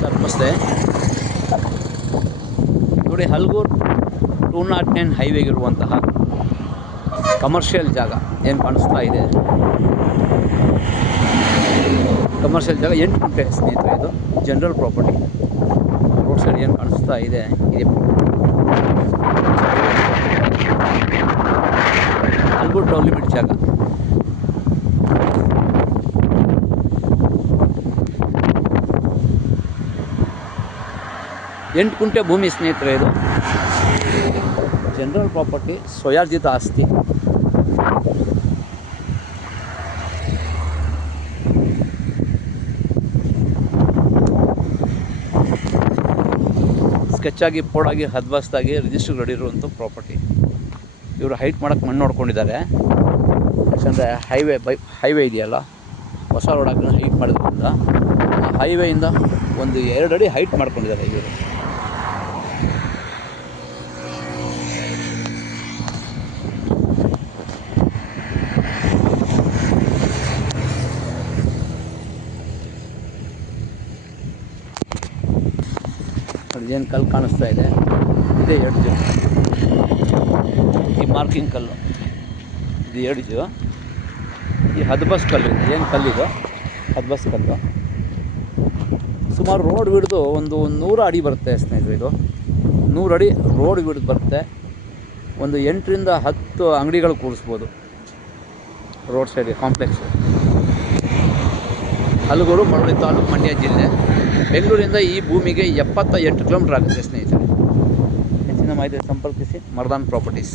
Sir ನಮಸ್ತೆ. ನೋಡಿ, Halagur 209 ಹೈವೇಗಿರುವಂತಹ commercial ಜಾಗ ಏನು ಕಾಣಿಸ್ತಾ ಇದೆ, ಕಮರ್ಷಿಯಲ್ ಜಾಗ 8 ಗುಂಟೆ ಸ್ನೇಹಿತರೆ. ಇದು ಜನರಲ್ ಪ್ರಾಪರ್ಟಿ. ರೋಡ್ ಸೈಡ್ ಏನು ಕಾಣಿಸ್ತಾ ಇದೆ ಇದೆ ಹಲಗೂರು ಟೌನ್ ಲಿಮಿಟ್ ಜಾಗ. ಎಂಟು ಗುಂಟೆ ಭೂಮಿ ಸ್ನೇಹಿತರೆ. ಇದು ಜನರಲ್ ಪ್ರಾಪರ್ಟಿ, ಸ್ವಯಾರ್ಜಿತ ಆಸ್ತಿ. ಸ್ಕೆಚ್ಚಾಗಿ, ಪೋಡಾಗಿ, ಹದ್ಬಸ್ತಾಗಿ ರಿಜಿಸ್ಟರ್ ರೆಡಿ ಇರುವಂಥ ಪ್ರಾಪರ್ಟಿ. ಇವರು ಹೈಟ್ ಮಾಡೋಕ್ಕೆ ಮಣ್ಣು ನೋಡ್ಕೊಂಡಿದ್ದಾರೆ. ಯಾಕಂದರೆ ಹೈವೇ ಇದೆಯಲ್ಲ, ಹೊಸ ರೋಡ್ ಹಾಕಿ ಹೈಟ್ ಮಾಡೋದ್ರಿಂದ ಆ ಹೈವೇಯಿಂದ ಒಂದು 2 ಅಡಿ ಹೈಟ್ ಮಾಡ್ಕೊಂಡಿದ್ದಾರೆ ಇವರು. ಏನು ಕಲ್ಲು ಕಾಣಿಸ್ತಾ ಇದೆ, ಇದೇ ಎಡ್ಜು. ಈ ಮಾರ್ಕಿಂಗ್ ಕಲ್ಲು ಇದು ಎಡ್ಜು. ಈ ಹದ್ಬಸ್ ಕಲ್ಲು, ಏನು ಕಲ್ಲಿದು ಹದ್ಬಸ್ ಕಲ್ಲು. ಸುಮಾರು ರೋಡ್ ಹಿಡಿದು ಒಂದು 100 ಅಡಿ ಬರುತ್ತೆ ಸ್ನೇಹಿತರೆ. ಇದು 100 ಅಡಿ ರೋಡ್ ಹಿಡಿದು ಬರುತ್ತೆ. ಒಂದು 8 ರಿಂದ 10 ಅಂಗಡಿಗಳು ಕೂರಿಸ್ಬೋದು road side complex. Halaguru, Malavalli taluk, Mandya ಜಿಲ್ಲೆ. ಬೆಂಗಳೂರಿಂದ ಈ ಭೂಮಿಗೆ 78 ಕಿಲೋಮೀಟರ್ ಆಗುತ್ತೆ ಸ್ನೇಹಿತರೆ. ಹೆಚ್ಚಿನ ಮಾಹಿತಿ ಸಂಪರ್ಕಿಸಿ ಮರ್ದಾನ್ ಪ್ರಾಪರ್ಟೀಸ್.